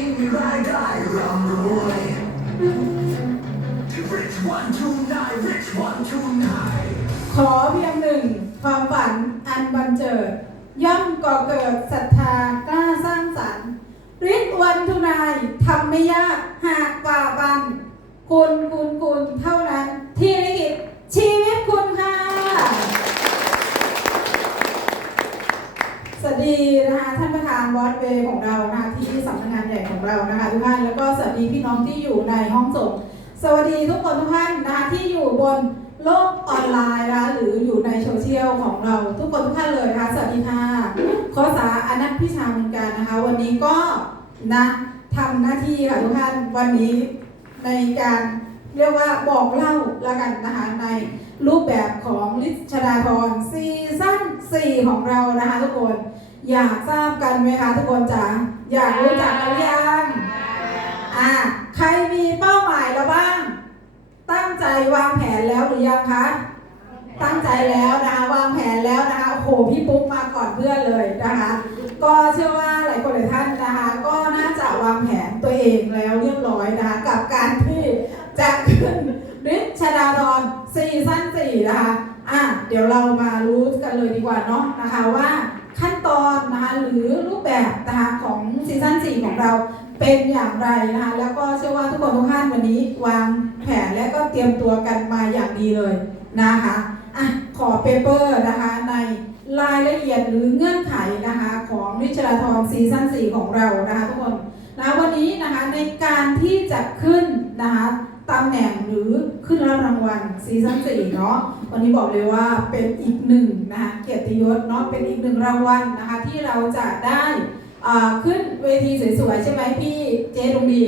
ีมีรายได้ร่ำรวย Rich one two nine Rich one two nine ขอเพียงหนึ่ง ความฝันอันบันเจิด ย่อมก่อเกิดศรัทธากล้าสร้างสรรค์ฤทธิ์วันทุนายทำไม่ยากหากฝ่าฟัน คุณคุณคุณเท่านั้นที่ลิขิตชีวิตคุณค่ะ สวัสดีนะคะท่านประธานวอดเวย์ของเรานะคะที่สำนักงานใหญ่ของเรานะคะทุกท่านแล้วก็สวัสดีพี่น้องที่อยู่ในห้องส่งสวัสดีทุกคนทุกท่านนะคะที่อยู่บนโลกออนไลน์นะคะหรืออยู่ในโซเชียลของเรา ทุกคนทุกท่านเลยนะคะสวัสดีค่ะขอสาอนันต์พิชามือนกันนะคะ วันนี้ก็นะทำหน้าที่ค่ะทุกท่านวันนี้ในการ เรียกว่าบอกเล่าละกันนะคะในรูปแบบของลิชดาธรซีซั่น4ของเรานะคะทุกคน อยากทราบกันไหมคะทุกคนจ๋าอยากรู้จักกันหรือยังอ่าใครมีเป้าหมายแล้วบ้าง ตั้งใจวางแผนแล้วหรือยังคะตั้งใจแล้วนะคะวางแผนแล้วนะคะโอ้โหพี่ปุ๊กมาก่อนเพื่อนเลยนะคะ ก็เชื่อว่าหลายคนหลายท่านนะคะ ก็น่าจะวางแผนตัวเองแล้วเรียบร้อยนะคะกับการที่ จะขึ้นริชดาดอนซีซั่นสี่นะคะอะเดี๋ยวเรามารู้กันเลยดีกว่าเนาะนะคะว่าขั้นตอนนะคะหรือรูปแบบนะคะของซีซั่นสี่ของเราเป็นอย่างไรนะคะแล้วก็เชื่อว่าทุกคนทุกท่านวันนี้วางแผนและก็เตรียมตัวกันมาอย่างดีเลยนะคะอะขอเปเปอร์นะคะในรายละเอียดหรือเงื่อนไขนะคะของวิชาทองซีซั่น4ของเรานะคะทุกคนนะวันนี้นะคะในการที่จะขึ้นนะคะ ตำแหน่งหรือขึ้นรับรางวัลซีซั่น4เนาะวันนี้บอกเลยว่าเป็นอีกหนึ่งนะคะเกียรติยศเนาะเป็นอีกหนึ่งรางวัลนะคะที่เราจะได้อ่าขึ้นเวทีสวยๆใช่ไหมพี่เจดงดี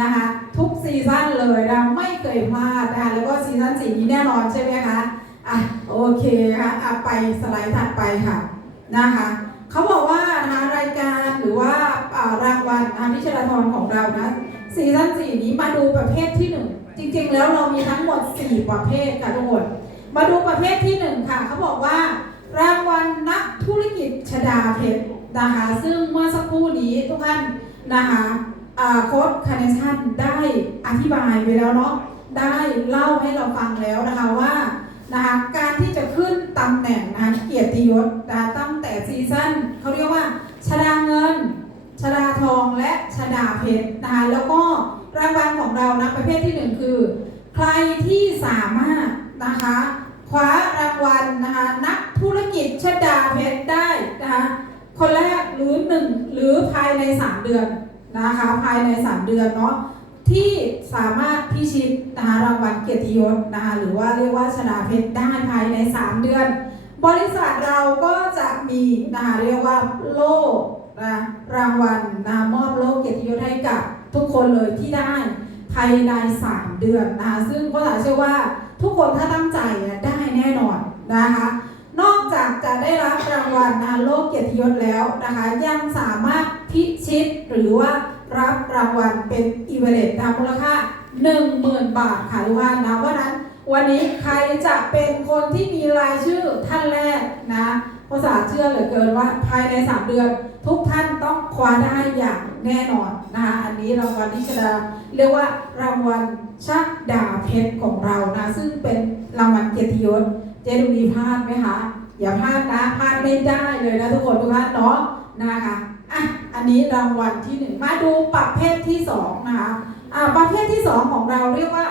นะคะทุกซีซั่นเลยนะไม่เคยพลาดนะคะแล้วก็ซีซั่นสี่นี้แน่นอนใช่ไหมคะอะโอเคค่ะอะไปสไลด์ถัดไปค่ะนะคะเขาบอกว่านะคะรายการหรือว่าอ่ารางวัลนะคะพิชราธรของเรานะซีซั่นสี่นี้มาดูประเภทที่หนึ่ง จริงๆ แล้วเรามีทั้งหมด 4 ประเภทค่ะทุกคน มาดูประเภทที่หนึ่งค่ะเขาบอกว่า รางวัลนักธุรกิจชดาเพชรนะคะซึ่งเมื่อสักครู่นี้ทุกท่านนะคะโค้ดคาเนชั่นได้อธิบายไปแล้วเนาะได้เล่าให้เราฟังแล้วนะคะว่านะคะกระขึ้นตำแหน่งนะคะเกียรติยศนะคะตั้งแต่ซีซั่นเขาเรียกว่าชดาเงิน ชดาทองและชดาเพชรนะคะแล้วก็รางวัลของเรานะประเภทที่หนึ่งคือ ใครที่สามารถนะคะคว้ารางวัลนะคะนักธุรกิจชดาเพชรได้นะคะคนแรกหรือหนึ่งหรือภายใน 3 เดือนนะคะภายใน 3 เดือนเนาะที่สามารถพิชิตนะคะรางวัลเกี ยรติยศนะคะหรือว่าเรียกว่าชดาเพชรได้ภายใน 3 เดือน บริษัทเราก็จะมีนะคะเรียกว่าโล่นะรางวัลนะมอบโล่เกียรติยศให้กับทุกคนเลยที่ได้ภายใน 3 เดือนนะคะซึ่งก็หลาเชื่อว่าทุกคนถ้าตั้งใจได้แน่นอนนะคะนอกจากจะได้รับรางวัลนะโลกเกียรติยศแล้วนะคะยังสามารถพิชิตหรือว่ารับรางวัลเป็นอีเวเลตนะคะมูลค่า 10,000 บาทค่ะทุกท่านนะเพราะนั้นวันนี้ใครจะเป็นคนที่มีรายชื่อท่านแรกนะภาษาเชื่อเหลือเกินว่าภายใน 3 เดือน ทุกท่านต้องคว้าได้อย่างแน่นอนนะคะอันนี้รางวัลที่จะได้เรียกว่ารางวัลชักดาเพชรของเรานะซึ่งเป็นรางวัลเกียรติยศเจดูมีพลาดไหมคะอย่าพลาดนะพลาดไม่ได้เลยนะทุกคนทุกท่านเนาะนะคะอะอันนี้รางวัลที่หนึ่งมาดูประเภทที่สองนะคะ ประเภทที่สองของเราเรียกว่า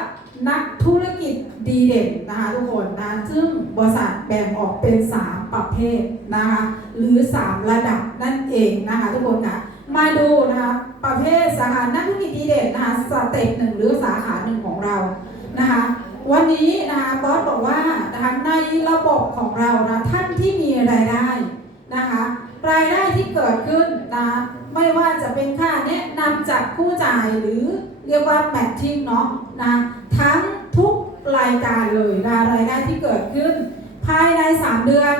นักธุรกิจดีเด่นนะคะทุกคนนะซึ่งบริษัทแบ่งออกเป็น 3 ประเภทนะคะหรือ 3 ระดับนั่นเองนะคะทุกคนค่ะมาดูนะคะประเภทสาขานักธุรกิจดีเด่นนะคะสเต็ปหนึ่งหรือสาขาหนึ่งของเรานะคะวันนี้นะคะบอสบอกว่านะคะในระบบของเรานะท่านที่มีรายได้นะคะ รายได้ที่เกิดขึ้นนะไม่ว่าจะเป็นค่าแนะนำจากผู้จ่ายหรือเรียกว่าแมทชิ่งเนาะนะทั้งทุกรายการเลยนะรายได้ที่เกิดขึ้น ภายใน 3 เดือน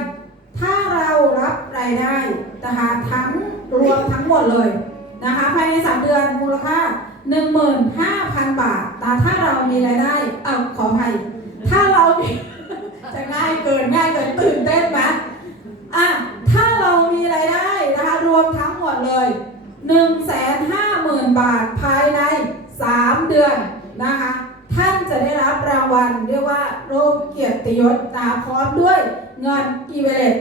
ถ้าเรารับรายได้นะคะทั้งรวมทั้งหมดเลยนะคะภายใน 3 เดือนมูลค่า 15,000 บาทแต่ถ้าเรามีรายได้เออขออภัยถ้าเรามีจะง่ายเกินง่ายเกินตื่นเต้นไหม อะถ้าเรามีรายได้นะคะรวมทั้งหมดเลย1 5 0 0 0 50,000 บาทภายใน 3 เดือนนะคะท่านจะได้รับรางวัลเรียกว่าโรคเกียรติยศนะคะพร้อมด้วยเงินอีเวเลต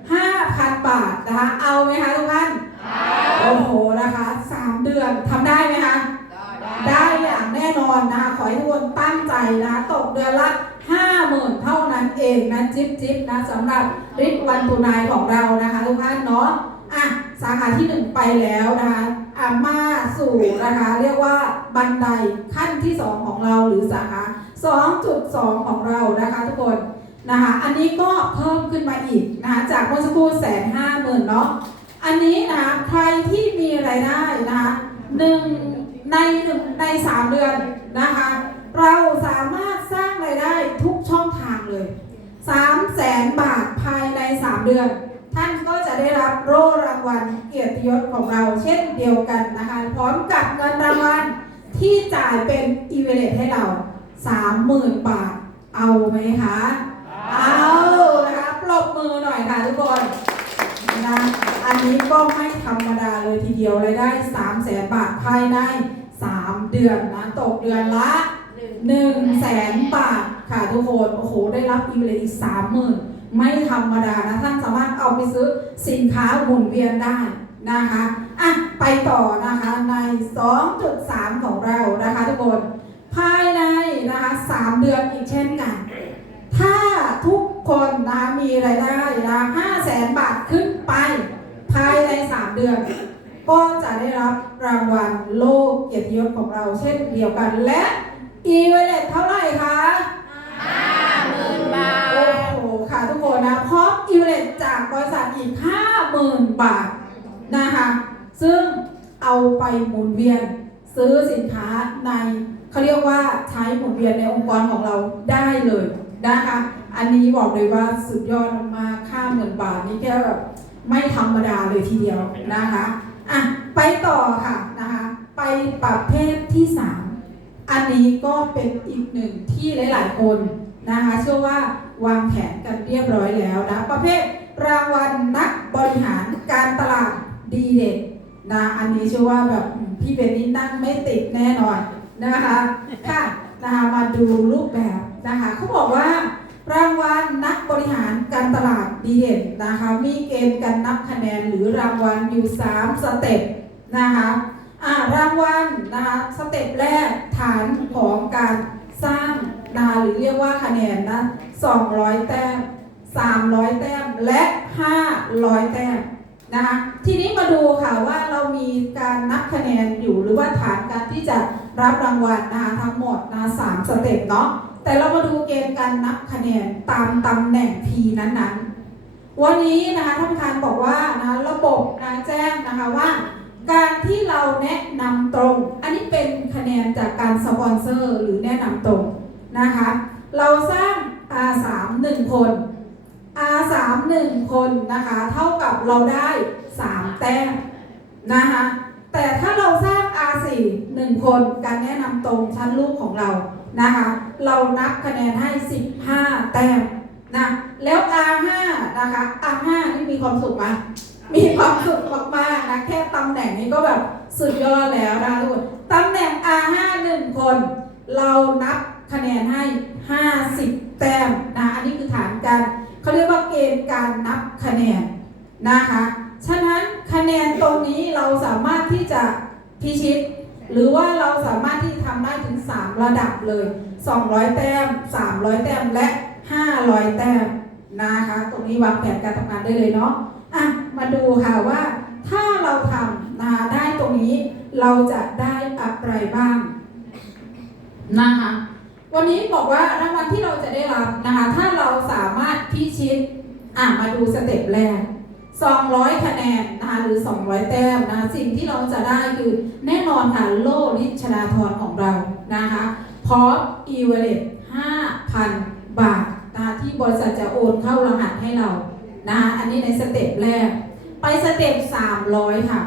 15,000บาทนะคะเอาไหมคะทุกท่านโอ้โหนะคะ3เดือนทำได้ไหมคะได้อย่างแน่นอนนะคะขอให้ทุกคนตั้งใจนะคะตกเดือนละ 50,000 เท่านั้นเองนะจิ๊บจิ๊บนะสำหรับริบวันตูนายของเรานะคะทุกท่านเนาะอะสาขาที่ 1 ไปแล้วนะคะอะมาสู่นะคะ เรียกว่าบันไดขั้นที่ 2 ของเราหรือสาขา 2.2 ของเรานะคะทุกคนนะคะอันนี้ก็เพิ่มขึ้นมาอีกนะคะจากเมื่อสักครู่แสนห้าหมื่นเนาะอันนี้นะคะใครที่มีรายได้นะคะหนึ่งในหนึ่งในสามเดือนนะคะ เราสามารถสร้างายได้ทุกช่องทางเลย3 0 0แสนบาทภายใน 3 เดือน ท่านก็จะได้รับโล่รางวัลเกียรติยศของเราเช่นเดียวกันนะคะ พร้อมกับเงินรางวัลที่จ่ายเป็นอีเวเลตให้เรา 30,000 บาท เอาไหมคะ เอานะคะปรบมือหน่อยค่ะทุกคนนะอันนี้ก็ไม่ธรรมดาเลยทีเดียวรายได้3 0 0แสนบาทภายใน 3 เดือนนะตกเดือนละ 1 0 0 0 0แสนบาทค่ะทุกคนโอ้โหได้รับอีเวนต์อีก30,000ไม่ธรรมดานะท่านสามารถเอาไปซื้อสินค้าหมุนเวียนได้นะคะอะไปต่อนะคะใน 2.3 ของเรานะคะทุกคน ภายในนะคะ3เดือนอีกเช่นกัน ถ้าทุกคนนะมีรายได้นะห้าแสนบาทขึ้นไป ภายใน 3 เดือน ก็จะได้รับรางวัลโลกเกียรติยศของเราเช่นเดียวกันและ อีเวเลตเท่าไหร่คะ50,000บาโอ้ทโห ค่ะทุกคนนะ เพราะอีเวเลตจากบริษัทอีก50,000บาทนะคะ ซึ่งเอาไปหมุนเวียนซื้อสินค้าในเขาเรียกว่าใช้หมุนเวียนในองค์กรของเราได้เลยนะคะ อันนี้บอกเลยว่าสุดยอดมากๆค่าหมื่นบาทนี่แค่แบบไม่ธรรมดาเลยทีเดียวนะคะ อะ ไปต่อค่ะนะคะ ไปประเภทที่3 อันนี้ก็เป็นอีกหนึ่งที่หลาย ๆ คนนะคะเชื่อว่าวางแผนกันเรียบร้อยแล้วนะประเภทรางวัลนักบริหารการตลาดดีเด่นนะอันนี้เชื่อว่าแบบพี่เบนนี่นั่งไม่ติดแน่นอนนะคะค่ะนะคะมาดูรูปแบบนะคะเขาบอกว่ารางวัลนักบริหารการตลาดดีเด่นนะคะมีเกณฑ์การนับคะแนนหรือรางวัลอยู่ 3 สเต็ปนะคะ รางวัลนะคะสเต็ปแรกฐานของการสร้างนะคะหรือเรียกว่าคะแนนนะ200 แต้ม 300 แต้ม และ 500 แต้มนะคะทีนี้มาดูค่ะว่าเรามีการนับคะแนนอยู่หรือว่าฐานการที่จะรับรางวัลนะคะทั้งหมดนะสามสเต็ปเนาะแต่เรามาดูเกณฑ์การนับคะแนนตามตำแหน่ง P นั้นๆ วันนี้นะคะท่านประธานบอกว่านะระบบนะแจ้งนะคะว่า การที่เราแนะนำตรง อันนี้เป็นคะแนนจากการสปอนเซอร์หรือแนะนำตรงนะคะ เราสร้าง R3 1 คน R3 1 คนนะคะ เท่ากับเราได้ 3 แต้มนะคะ แต่ถ้าเราสร้าง R4 1 คน การแนะนำตรงชั้นลูกของเรานะคะ เรานับคะแนนให้ 15 แต้มนะ แล้ว R5 นะคะ R5 นี่มีความสุขไหม มีความสุขมากๆนะแค่ตำแหน่งนี้ก็แบบสุดยอดแล้วนะทุกคนตำแหน่ง R5 1คน เรานับคะแนนให้ 50 แต้มนะอันนี้คือฐานการเขาเรียกว่าเกณฑ์การนับคะแนนนะคะ ฉะนั้นคะแนนตรงนี้เราสามารถที่จะพิชิต หรือว่าเราสามารถที่ทำได้ถึง 3 ระดับเลย 200 แต้ม 300 แต้มและ 500 แต้มนะคะ ตรงนี้วางแผนการทำงานได้เลยเนาะอะ มาดูค่ะว่าถ้าเราทำนะคะได้ตรงนี้เราจะได้อะไรบ้างนะคะวันนี้บอกว่ารางวัลที่เราจะได้รับนะคะถ้าเราสามารถพิชิตอะมาดูสเต็ปแรก 200 คะแนนนะคะหรือ 200 แต้มนะคะสิ่งที่เราจะได้คือแน่นอนค่ะโล่ลิชนาธรของเรานะคะพร้อมอีเวเลต5,000 บาทนะคะที่บริษัทจะโอนเข้ารหัสให้เรา นะคะอันนี้ในสเต็ปแรก ไปสเต็ป300 ค่ะ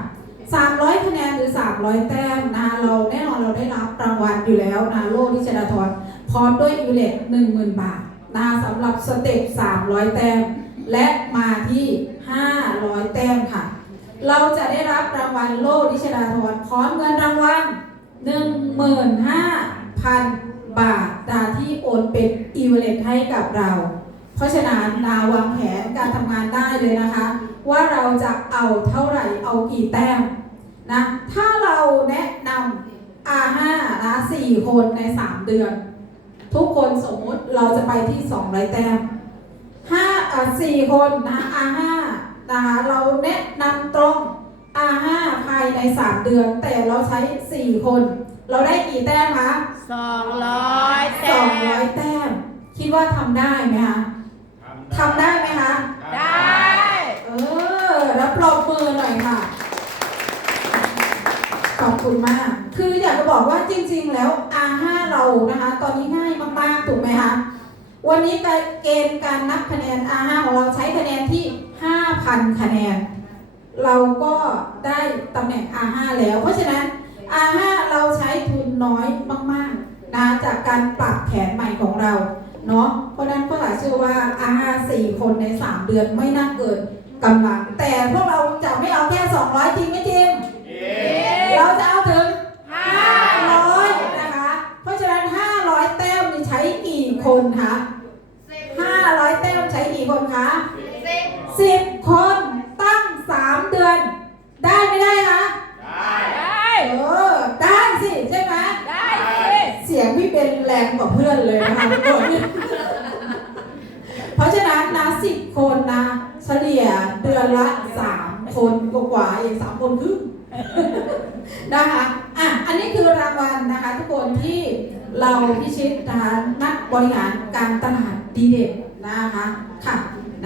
300 คะแนนหรือ 300 แต้มนะคะเราแน่นอนเราได้รับรางวัลอยู่แล้วนะโล่ลิชนาธรพร้อมด้วยอีเวเลต10,000 บาทนะสำหรับสเต็ป300 แต้ม และมาที่ 500 แต้มค่ะ เราจะได้รับรางวัลโล่ดิชดาธรพร้อมเงินรางวัล15,000 บาทดาที่โอนเป็นอีเวลให้กับเรา เพราะฉะนั้นนาวางแผนการทำงานได้เลยนะคะ ว่าเราจะเอาเท่าไหร่เอากี่แต้มนะถ้าเราแนะนำ R5 นะสี่คนในสามเดือน ทุกคนสมมุติเราจะไปที่200แต้ม5าสี่คนนะ R5 นะคะเราแนะนำตรง R5 ภายในสามเดือน แต่เราใช้สี่คน เราได้กี่แต้มคะ200 นะคะ ตอนนี้ง่ายมากๆถูกไหมคะวันนี้เกณฑ์การนับคะแนน R5 ของเราใช้คะแนนที่ 5,000 คะแนน เราก็ได้ตำแหน่ง R5 แล้ว เพราะฉะนั้น R5 เราใช้ทุนน้อยมากๆนะจากการปรับแผนใหม่ของเราเนาะเพราะนั้นก็หลายเชื่อว่า R5 4 คนใน 3 เดือนไม่น่าเกินกำลัง แต่พวกเราจะไม่เอาแค่ 200 จริงไมจริง เราจะเอาถึง 500 นะคะ เพราะฉะนั้น 500 แต้มนี่ใช้กี่ คนคะ500แต้มใช้กี่คนคะ10คนตั้ง3เดือน ได้ไม่ได้คะได้เออได้สิใช่ไหมได้สิเสียงพี่เป็นแรงกว่าเพื่อนเลยนะคะทุกคนเพราะฉะนั้นนะสิบคนนะ เฉลี่ยเดือนละสามคนกว่าๆเองสามคนครึ่งนะคะอะอันนี้คือรางวัลนะคะ ทุกคนที่ เราพิชิตนะคะนักบริหารการตลาดดีเด่นนะคะค่ะ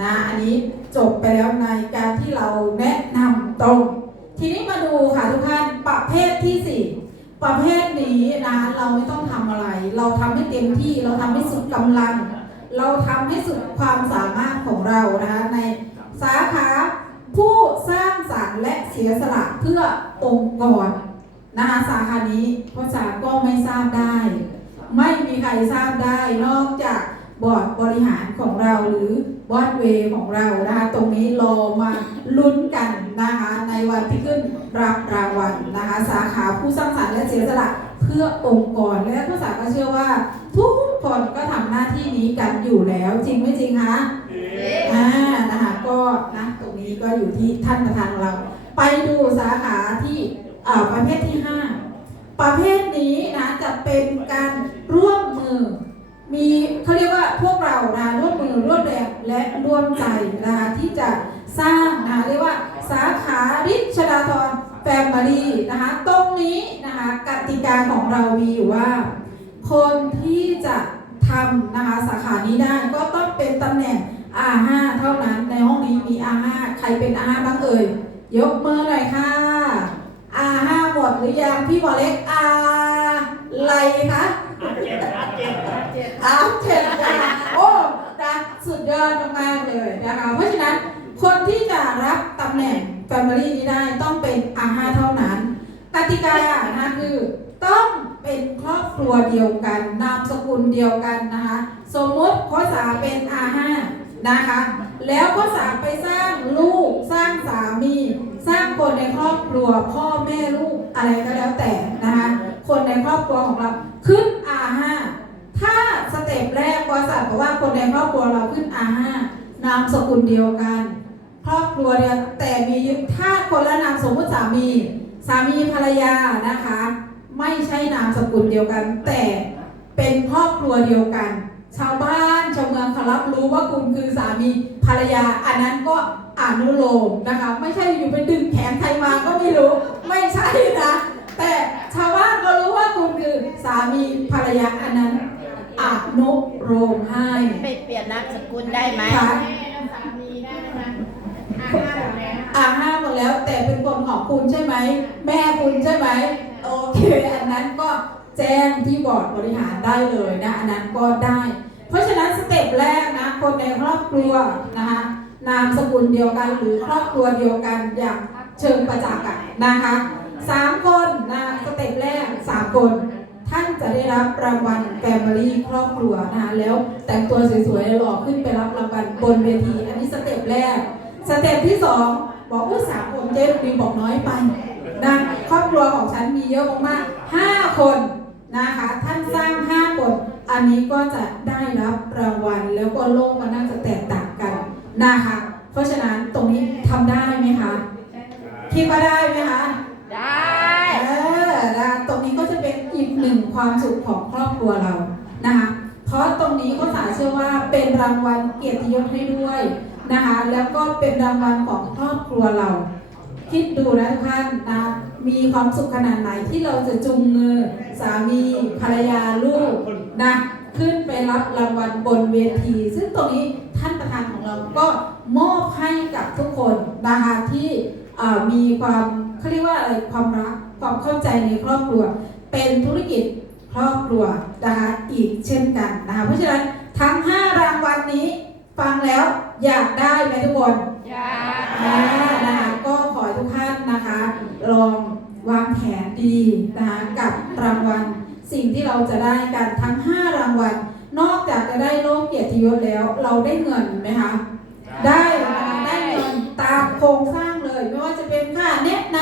นะอันนี้จบไปแล้วในการที่เราแนะนำตรง ทีนี้มาดูค่ะทุกท่านประเภทที่สี่ประเภทนี้นะเราไม่ต้องทำอะไร เราทำให้เต็มที่เราทำให้สุดกำลัง เราทำให้สุดความสามารถของเรานะคะในสาขาผู้สร้างสรรค์และเสียสละเพื่อองค์กรนะคะสาขานี้เพราะจ๋าก็ไม่ทราบได้ ไม่มีใครทราบได้นอกจากบอร์ดบริหารของเราหรือบอร์ดเวย์ของเรานะคะตรงนี้รอมาลุ้นกันนะคะในวันที่ขึ้นรับรางวัลนะคะสาขาผู้สร้างสรรค์และเสียสละเพื่อองค์กรและผู้สาก็เชื่อว่า ทุกคนก็ทำหน้าที่นี้กันอยู่แล้ว จริงไม่จริงคะอ่านะคะก็นะตรงนี้ก็อยู่ที่ท่านประธานของเรา ไปดูสาขาที่อ่าประเภทที่ 5 ประเภทนี้นะจะเป็นการร่วมมือ มีเขาเรียกว่าพวกเรานะร่วมมือร่วมแรงและร่วมใจนะคะที่จะสร้างนะคะเรียกว่าสาขาริชดาธรแฟมิลี่นะคะตรงนี้นะคะกติกาของเรามีอยู่ว่า คนที่จะทำนะคะสาขานี้ได้ก็ต้องเป็นตำแหน่ง R5 เท่านั้นในห้องนี้มี R5 ใครเป็น R5 บ้างเอ่ยยกมือหน่อยค่ะ ดหรือยังพี่บอเล็กอะไรคะอาเจ็ดค่ะโอ้นะสุดยอดมากๆเลยนะคะ เพราะฉะนั้นคนที่จะรับตำแหน่ง Family นี้ได้ต้องเป็น R5 เท่านั้นกติกานะคะคือต้องเป็นครอบครัวเดียวกัน นามสกุลเดียวกันนะคะ สมมติข้อสาเป็น R5 นะคะ แล้วข้อสามไปสร้างลูกสร้างสามี สร้างคนในครอบครัวพ่อแม่ลูกอะไรก็แล้วแต่นะคะคนในครอบครัวของเราขึ้น R5 ถ้าสเต็ปแรกบริษัทบอกว่าคนในครอบครัวเราขึ้น R5 นามสกุลเดียวกัน ครอบครัวเดียวแต่มีถ้าคนละนามสมมติสามี สามีภรรยานะคะ ไม่ใช่นามสกุลเดียวกัน แต่เป็นครอบครัวเดียวกัน ชาวบ้านชาวเมืองเขารับรู้ว่าคุณคือสามีภรรยา อันนั้นก็อนุโลมนะคะ ไม่ใช่อยู่ไปดึงแขนใครมาก็ไม่รู้ ไม่ใช่นะ แต่ชาวบ้านก็รู้ว่าคุณคือสามีภรรยาอันนั้นอนุโลมให้ไปเปลี่ยนนามสกุลได้ไหมค่ะสามีได้ไหมคะอ่าห้าหมดแล้วอ่าห้ามหมดแล้วแต่เป็นคนของคุณใช่ไหม แม่คุณใช่ไหม โอเค อันนั้นก็ แจ้งที่บอร์ดบริหารได้เลยนะอันนั้นก็ได้ เพราะฉะนั้นสเต็ปแรกนะคนในครอบครัวนะคะนามสกุลเดียวกันหรือครอบครัวเดียวกันอย่างเชิงประจักษ์นะคะสามคนนะสเต็ปแรกสามคนท่านจะได้รับรางวัลแฟมิลี่ครอบครัวนะคะแล้วแต่งตัวสวยๆหล่อขึ้นไปรับรางวัลบนเวที อันนี้สเต็ปแรก สเต็ปที่สองบอกว่าสามคนเจ๊ลูกดีบอกน้อยไปนะครอบครัวของฉันมีเยอะมากๆห้าคน นะคะ ท่านสร้างห้าคนอันนี้ก็จะได้รับรางวัล แล้วก็โลกมันน่าจะแตกต่างกันนะคะ เพราะฉะนั้นตรงนี้ทำได้ไหมคะคิดว่าได้ไหมคะได้เออนะตรงนี้ก็จะเป็นอีกหนึ่งความสุขของครอบครัวเรานะคะเพราะตรงนี้ก็สาเชื่อว่าเป็นรางวัลเกียรติยศให้ด้วยนะคะ แล้วก็เป็นรางวัลของครอบครัวเรา คิดดูนะทุกท่านนะมีความสุขขนาดไหนที่เราจะจุงมือสามีภรรยาลูกนะขึ้นไปรับรางวัลบนเวที ซึ่งตรงนี้ท่านประธานของเราก็มอบให้กับทุกคนนะคะที่มีความเขาเรียกว่าอะไรความรักความเข้าใจในครอบครัว เป็นธุรกิจครอบครัวนะคะอีกเช่นกันนะคะเพราะฉะนั้นทั้ง 5 รางวัลนี้ฟังแล้วอยากได้ไหมทุกคน อยากขอให้ทุกท่านนะคะ ลองวางแผนดีนะคะกับรางวัล สิ่งที่เราจะได้กันทั้ง 5 รางวัล นอกจากจะได้โล่เกียรติยศแล้ว เราได้เงินไหมคะ ได้นะคะได้เงินตามโครงสร้างเลย ไม่ว่าจะเป็นค่าแนะน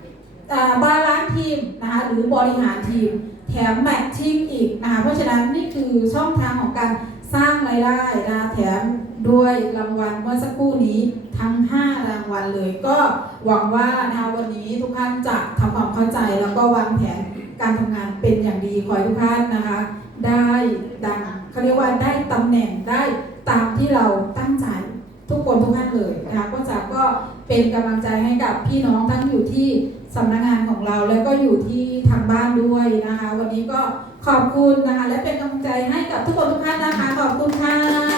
ำอ่าบาลานซ์ทีมนะคะหรือบริหารทีม แถมแมทชิ่งอีกนะคะเพราะฉะนั้นนี่คือช่องทางของการสร้างรายได้นะคะแถม ด้วยรางวัลเมื่อสักครู่นี้ทั้ง 5 รางวัลเลย ก็หวังว่านะคะวันนี้ทุกท่านจะทำความเข้าใจแล้วก็วางแผนการทำงานเป็นอย่างดีขอให้ทุกท่านนะคะ ได้ดังเขาเรียกว่าได้ตำแหน่งได้ตามที่เราตั้งใจทุกคนทุกท่านเลยนะคะก็จะก็เป็นกำลังใจให้กับพี่น้องทั้งอยู่ที่สำนักงานของเรา แล้วก็อยู่ที่ทางบ้านด้วยนะคะ วันนี้ก็ขอบคุณนะคะ และเป็นกำลังใจให้กับทุกคนทุกท่านนะคะ ขอบคุณค่ะ